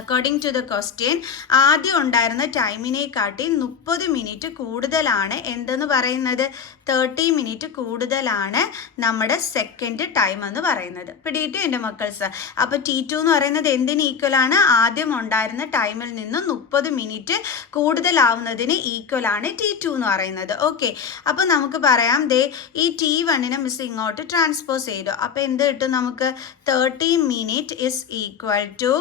അക്കോർഡിംഗ് ടു ദ ക്വസ്റ്റ്യൻ ആദ്യം ഉണ്ടായിരുന്ന ടൈമിനെക്കാട്ടി 30 minutes കൂടുതലാണ് എന്തെന്ന് പറയുന്നത്? 30 minutes കൂടുതലാണ് നമ്മുടെ സെക്കൻഡ് ടൈം എന്ന് പറയുന്നത്. പിടിയിട്ട് എൻ്റെ മക്കൾസ്. അപ്പോൾ T2 എന്ന് പറയുന്നത് എന്തിന് ഈക്വലാണ്? ആദ്യം ഉണ്ടായിരുന്ന ടൈമിൽ നിന്ന് 30 minutes കൂടുതലാവുന്നതിന് ഈക്വലാണ് T2 എന്ന് പറയുന്നത്. ഓക്കെ, അപ്പോൾ നമുക്ക് പറയാം ദേ ഈ T1നെ മിസ് ഇങ്ങോട്ട് ട്രാൻസ്പോസ് ചെയ്തു. അപ്പോൾ എന്ത് കിട്ടും നമുക്ക്? 30 minutes is equal to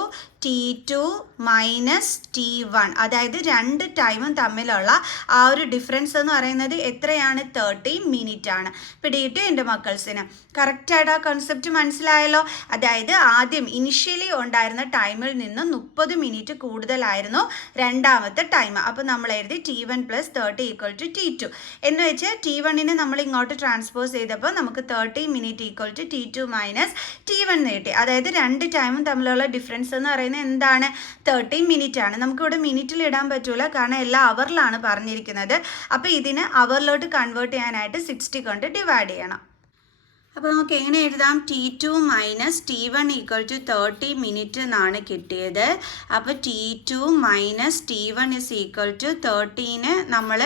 T2 minus T1. അതായത് രണ്ട് ടൈമും തമ്മിലുള്ള ആ ഒരു ഡിഫറൻസ് എന്ന് പറയുന്നത് എത്രയാണ്? 30 minutes ആണ്. പിടിയിട്ട് എൻ്റെ മക്കൾസിന് കറക്റ്റായിട്ട് ആ കൺസെപ്റ്റ് മനസ്സിലായല്ലോ. അതായത് ആദ്യം ഇനിഷ്യലി ഉണ്ടായിരുന്ന ടൈമിൽ നിന്ന് 30 minutes കൂടുതലായിരുന്നു രണ്ടാമത്തെ ടൈം. അപ്പോൾ നമ്മൾ എഴുതി T1 + 30 = T2 എന്ന് വെച്ചാൽ T1നെ നമ്മൾ ഇങ്ങോട്ട് ട്രാൻസ്പോസ് ചെയ്തപ്പോൾ നമുക്ക് 30 minutes = T2 മൈനസ് T1 കിട്ടി. അതായത് രണ്ട് ടൈമും തമ്മിലുള്ള ഡിഫറൻസ് എന്ന് പറയുന്നത് എന്താണ്? 30 minutes ആണ്. നമുക്കിവിടെ മിനിറ്റിൽ ഇടാൻ പറ്റൂല, കാരണം എല്ലാ അവറിലാണ് പറഞ്ഞിരിക്കുന്നത്. അപ്പോൾ ഇതിന് അവറിലോട്ട് കൺവേർട്ട് ചെയ്യാനായിട്ട് 60 കൊണ്ട് ഡിവൈഡ് ചെയ്യണം. അപ്പോൾ നമുക്ക് എങ്ങനെ എഴുതാം? T2 മൈനസ് T1 = 30 minutes എന്നാണ് കിട്ടിയത്. അപ്പോൾ T2 minus T1 is equal to 30നെ നമ്മൾ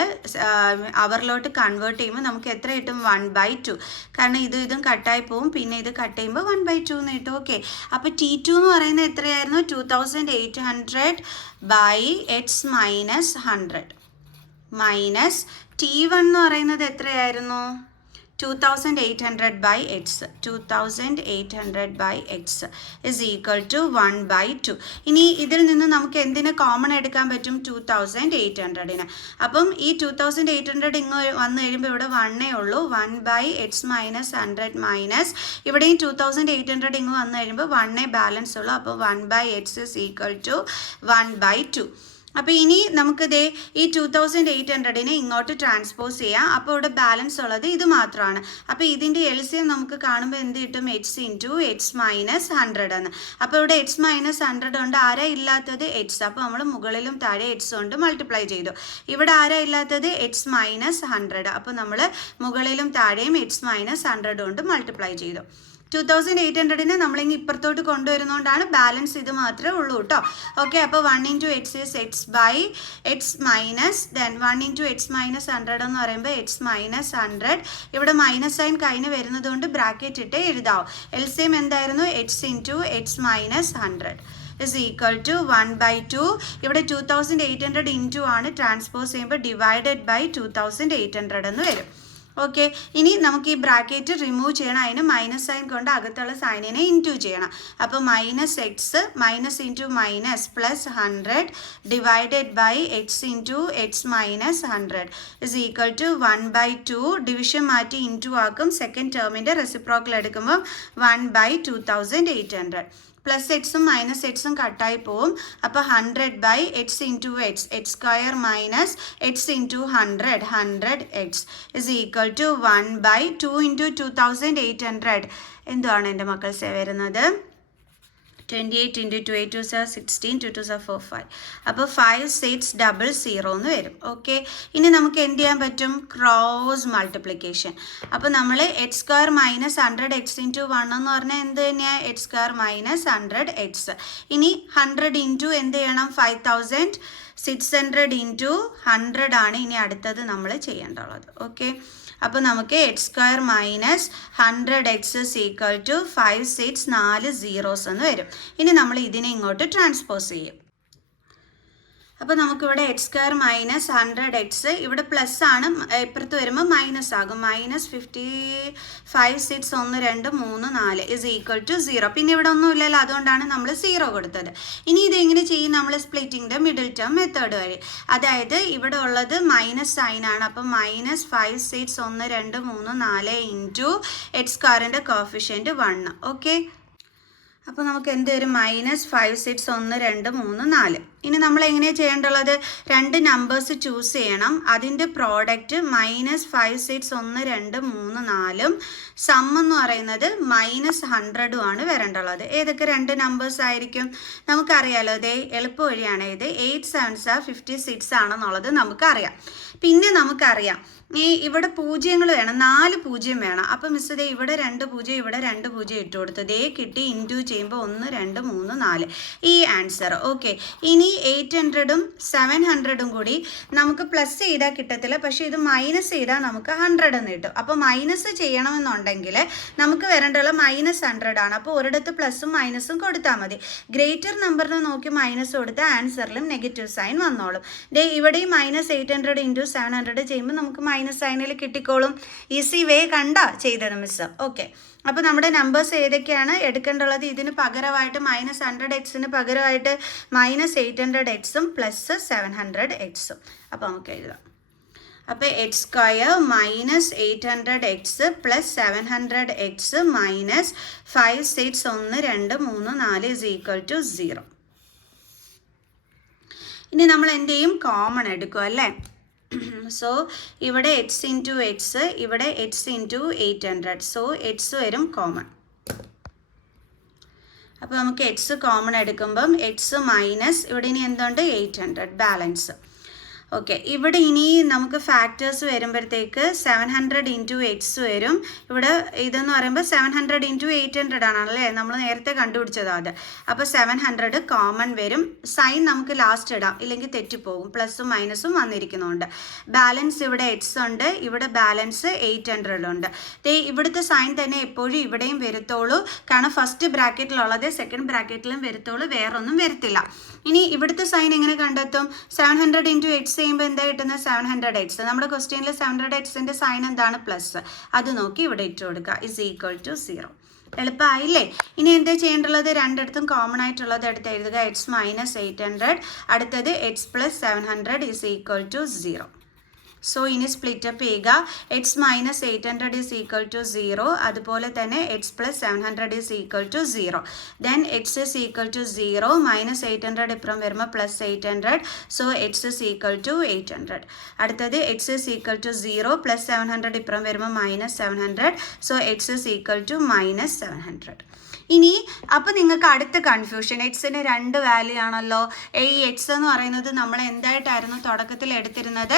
അവറിലോട്ട് കൺവേർട്ട് ചെയ്യുമ്പോൾ നമുക്ക് എത്ര കിട്ടും? 1/2. കാരണം ഇതും കട്ടായി പോവും, പിന്നെ ഇത് കട്ട് ചെയ്യുമ്പോൾ 1/2 എന്ന് കിട്ടും. ഓക്കെ, അപ്പോൾ T2 എന്ന് പറയുന്നത് എത്രയായിരുന്നു? 2800/x - 100 മൈനസ് T1 എന്ന് പറയുന്നത് എത്രയായിരുന്നു? 2800 by x 2800 by x is equal to 1/2. ഇനി ഇതിൽ നിന്ന് നമുക്ക് എന്തിനെ കോമൺ എടുക്കാൻ പറ്റും? 2800-ന്. അപ്പം ഈ 2800 ഇങ്ങ് വന്നു കഴിയുമ്പോൾ ഇവിടെ 1 ഉള്ളൂ. 1/x - 100 മൈനസ് ഇവിടെയും 2800 ഇങ്ങ് വന്നു കഴിയുമ്പോൾ 1 ബാലൻസ് ഉള്ളൂ. അപ്പോൾ 1/x is equal to 1/2. അപ്പോൾ ഇനി നമുക്കിതേ ഈ 2800-നെ ഇങ്ങോട്ട് ട്രാൻസ്പോസ് ചെയ്യാം. അപ്പോൾ ഇവിടെ ബാലൻസ് ഉള്ളത് ഇത് മാത്രമാണ്. അപ്പോൾ ഇതിൻ്റെ LCM നമുക്ക് കാണുമ്പോൾ എന്ത് കിട്ടും? x × x - 100 എന്ന്. അപ്പോൾ ഇവിടെ x - 100 കൊണ്ട് ആരാ ഇല്ലാത്തത്? x. അപ്പോൾ നമ്മൾ മുകളിലും താഴെ x കൊണ്ട് മൾട്ടിപ്ലൈ ചെയ്തു. ഇവിടെ ആരാ ഇല്ലാത്തത്? x - 100. അപ്പോൾ നമ്മൾ മുകളിലും താഴെയും x - 100 കൊണ്ട് മൾട്ടിപ്ലൈ ചെയ്തു. 2800-നെ നമ്മളിങ്ങ് ഇപ്പുറത്തോട്ട് കൊണ്ടുവരുന്നതുകൊണ്ടാണ് ബാലൻസ് ഇത് മാത്രമേ ഉള്ളൂ കേട്ടോ. ഓക്കെ, അപ്പോൾ 1 × x is x/x minus then 1 × x - 100 എന്ന് പറയുമ്പോൾ x - 100. ഇവിടെ മൈനസ് സൈൻ കഴിഞ്ഞ് വരുന്നത് കൊണ്ട് ബ്രാക്കറ്റ് ഇട്ട് എഴുതാവും. LCM എന്തായിരുന്നു? x × x - 100 is equal to 1/2. ഇവിടെ 2800 ഇൻറ്റു ആണ്, ട്രാൻസ്പോസ് ചെയ്യുമ്പോൾ ഡിവൈഡഡ് ബൈ 2800 എന്ന് വരും. ഓക്കെ, ഇനി നമുക്ക് ഈ ബ്രാക്കറ്റ് റിമൂവ് ചെയ്യണം. അതിന് മൈനസ് സൈൻ കൊണ്ട് അകത്തുള്ള സൈനിനെ ഇൻറ്റു ചെയ്യണം. അപ്പോൾ -x minus into minus plus 100 divided by x × x - 100 is equal to 1/2. Division മാറ്റി ഇൻറ്റു ആക്കും. സെക്കൻഡ് ടേമിൻ്റെ റെസിപ്രോക്കൽ എടുക്കുമ്പോൾ 1/2800. പ്ലസ് എക്സും മൈനസ് എക്സും കട്ടായി പോവും. അപ്പോൾ 100/x × x² minus x × 100 x is equal to 1/2 × 2800. എന്തുവാണ് എൻ്റെ മക്കൾ വരുന്നത്? 28 × 2 8 2 16 2 2 4 5. അപ്പോൾ 5600 എന്ന് വരും. ഓക്കെ, ഇനി നമുക്ക് എന്ത് ചെയ്യാൻ പറ്റും? Cross multiplication. അപ്പോൾ നമ്മൾ x² - 100x × 1 എന്ന് പറഞ്ഞാൽ എന്ത് തന്നെയാണ്? x² - 100x. ഇനി 100 ഇൻറ്റു എന്ത് ചെയ്യണം? 5600 ഇൻറ്റു 100 ആണ് ഇനി അടുത്തത് നമ്മൾ ചെയ്യേണ്ടുള്ളത്. ഓക്കെ, അപ്പോൾ നമുക്ക് x² - 100x is equal to 56 4 zeros എന്ന് വരും. ഇനി നമ്മൾ ഇതിനെ ഇങ്ങോട്ട് ട്രാൻസ്പോസ് ചെയ്യും. അപ്പോൾ നമുക്കിവിടെ x² - 100x ഇവിടെ പ്ലസ് ആണ്, ഇപ്പുറത്ത് വരുമ്പോൾ മൈനസ് ആകും. -56 1 2 3 4 ഇസ് ഈക്വൽ ടു 0. പിന്നെ ഇവിടെ ഒന്നും ഇല്ലല്ലോ, അതുകൊണ്ടാണ് നമ്മൾ 0 കൊടുത്തത്. ഇനി ഇതെങ്ങനെ ചെയ്യും? നമ്മൾ splitting the middle term method വഴി. അതായത് ഇവിടെ ഉള്ളത് മൈനസ് സൈൻ ആണ്. അപ്പം -56 1 2 3 4 ഇൻറ്റു x² കോഫിഷ്യൻറ്റ് 1. ഓക്കെ, അപ്പോൾ നമുക്ക് എന്ത് വരും? -56 1 2 3 4. ഇനി നമ്മൾ എങ്ങനെയാണ് ചെയ്യേണ്ടുള്ളത്? രണ്ട് നമ്പേഴ്സ് ചൂസ് ചെയ്യണം. അതിൻ്റെ പ്രോഡക്റ്റ് -56 1 2 3 4 സം എന്ന് പറയുന്നത് -100 ആണ് വരേണ്ടുള്ളത്. ഏതൊക്കെ രണ്ട് നമ്പേഴ്സ് ആയിരിക്കും? നമുക്കറിയാലോ, ഇതേ എളുപ്പ വഴിയാണ്. ഇത് 8 7s 56 ആണെന്നുള്ളത് നമുക്കറിയാം. പിന്നെ നമുക്കറിയാം ഇവിടെ പൂജ്യങ്ങൾ വേണം, 4 പൂജ്യം വേണം. അപ്പം മിസ് ദേ ഇവിടെ 2 പൂജ്യം ഇവിടെ 2 പൂജ്യം ഇട്ട് കൊടുത്തു. ദേ കിട്ടി. ഇൻറ്റു ചെയ്യുമ്പോൾ 1 2 3 4 ഈ ആൻസർ. ഓക്കെ, ഇനി 800ഉം 700ഉം കൂടി നമുക്ക് പ്ലസ് ചെയ്താൽ കിട്ടത്തില്ല, പക്ഷേ ഇത് മൈനസ് ചെയ്താൽ നമുക്ക് 100 എന്ന് കിട്ടും. അപ്പോൾ മൈനസ് ചെയ്യണമെന്നുണ്ടെങ്കിൽ നമുക്ക് വരേണ്ടുള്ള -100 ആണ്. അപ്പോൾ ഒരിടത്ത് പ്ലസും മൈനസും കൊടുത്താൽ മതി. ഗ്രേറ്റർ നമ്പറിന് നോക്കി മൈനസ് കൊടുത്താൽ ആൻസറിലും നെഗറ്റീവ് സൈൻ വന്നോളും. ദേ ഇവിടെയും -800 ഇൻറ്റു 700 ചെയ്യുമ്പോൾ നമുക്ക് മൈനസ് സൈനിൽ കിട്ടിക്കോളും. ഈസി വേ കണ്ട ചെയ്തത് മിസ്. ഓക്കെ, അപ്പോൾ നമ്മുടെ നമ്പേഴ്സ് ഏതൊക്കെയാണ് എടുക്കേണ്ടുള്ളത്? ഇതിന് പകരമായിട്ട് -100x പകരമായിട്ട് -800x പ്ലസ് 700x. അപ്പോൾ നമുക്ക് എഴുതാം. അപ്പോൾ x² -800x plus 700x minus 56 1 2 3 4 is equal to 0. ഇനി നമ്മൾ എന്ത് ചെയ്യും? കോമൺ എടുക്കും അല്ലേ? സോ ഇവിടെ x × x, ഇവിടെ x × 800. സോ x വരും കോമൺ. അപ്പോൾ നമുക്ക് x കോമൺ എടുക്കുമ്പം x മൈനസ് ഇവിടെ ഇനി എന്തുണ്ട്? 800 ബാലൻസ്. ഓക്കെ, ഇവിടെ ഇനി നമുക്ക് ഫാക്ടേഴ്സ് വരുമ്പോഴത്തേക്ക് 700 ഇൻറ്റു എക്സ് വരും. ഇവിടെ ഇതെന്ന് പറയുമ്പോൾ 700 ഇൻറ്റു 800 ആണല്ലേ, നമ്മൾ നേരത്തെ കണ്ടുപിടിച്ചത് അത്. അപ്പോൾ 700 കോമൺ വരും. സൈൻ നമുക്ക് ലാസ്റ്റ് ഇടാം, ഇല്ലെങ്കിൽ തെറ്റിപ്പോകും. പ്ലസും മൈനസും വന്നിരിക്കുന്നുണ്ട്. ബാലൻസ് ഇവിടെ എക്സ് ഉണ്ട്, ഇവിടെ ബാലൻസ് 800 ഉണ്ട്. ഇവിടുത്തെ സൈൻ തന്നെ എപ്പോഴും ഇവിടെയും വരുത്തോളൂ, കാരണം ഫസ്റ്റ് ബ്രാക്കറ്റിലുള്ളത് സെക്കൻഡ് ബ്രാക്കറ്റിലും വരുത്തോളൂ, വേറൊന്നും വരത്തില്ല. ഇനി ഇവിടുത്തെ സൈൻ എങ്ങനെ കണ്ടെത്തും? 700 ഇൻറ്റു എക്സ് എക്സ് ചെയ്യുമ്പോൾ എന്താ കിട്ടുന്നത് 700 എക്സ്. നമ്മുടെ ക്വസ്റ്റ്യനിൽ 700 എക്സിൻ്റെ സൈൻ എന്താണ് പ്ലസ്, അത് നോക്കി ഇവിടെ ഇട്ട് കൊടുക്കുക ഇസ് ഈക്വൽ ടു 0. എളുപ്പമായില്ലേ? ഇനി എന്താ ചെയ്യേണ്ടുള്ളത്, രണ്ടിടത്തും കോമൺ ആയിട്ടുള്ളത് എടുത്ത് എഴുതുക. എക്സ് മൈനസ് 800 അടുത്തത് x plus 700 is equal to 0. So ഇനി സ്പ്ലിറ്റ് അപ്പ് ചെയ്യുക. X minus 800 is equal to 0, അതുപോലെ തന്നെ x plus 700 is equal to 0. Then x is equal to 0, minus 800 ഇപ്പുറം വരുമ്പോൾ plus 800. So x is equal to 800. അടുത്തത് x is equal to 0 plus 700 ഇപ്പുറം വരുമ്പോൾ minus 700. So x is equal to minus 700. ഇനി അപ്പോൾ നിങ്ങൾക്ക് അടുത്ത കൺഫ്യൂഷൻ, എക്സിന് 2 വാല്യൂ ആണല്ലോ. ഈ എക്സ് എന്ന് പറയുന്നത് നമ്മൾ എന്തായിട്ടായിരുന്നു തുടക്കത്തിൽ എടുത്തിരുന്നത്,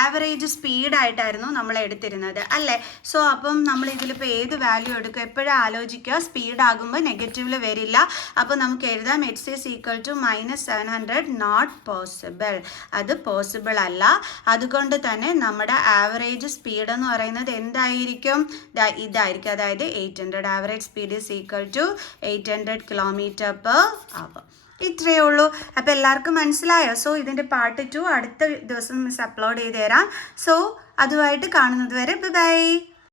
ആവറേജ് സ്പീഡായിട്ടായിരുന്നു നമ്മൾ എടുത്തിരുന്നത് അല്ലേ. സോ അപ്പം നമ്മൾ ഇതിലിപ്പോൾ ഏത് വാല്യൂ എടുക്കും എപ്പോഴും ആലോചിക്കുക, സ്പീഡാകുമ്പോൾ നെഗറ്റീവിൽ വരില്ല. അപ്പോൾ നമുക്ക് എഴുതാം x is equal to minus 700 not possible, അത് പോസിബിൾ അല്ല. അതുകൊണ്ട് തന്നെ നമ്മുടെ ആവറേജ് സ്പീഡ് എന്ന് പറയുന്നത് എന്തായിരിക്കും, ഇതായിരിക്കും, അതായത് 800. Average speed is equal to 800 km/h. ഇത്രയേ ഉള്ളൂ. അപ്പോൾ എല്ലാവർക്കും മനസ്സിലായോ? സോ ഇതിൻ്റെ പാർട്ട് 2 അടുത്ത ദിവസം മിസ് അപ്ലോഡ് ചെയ്ത് തരാം. സോ അതുമായിട്ട് കാണുന്നത് വരെ ബൈ.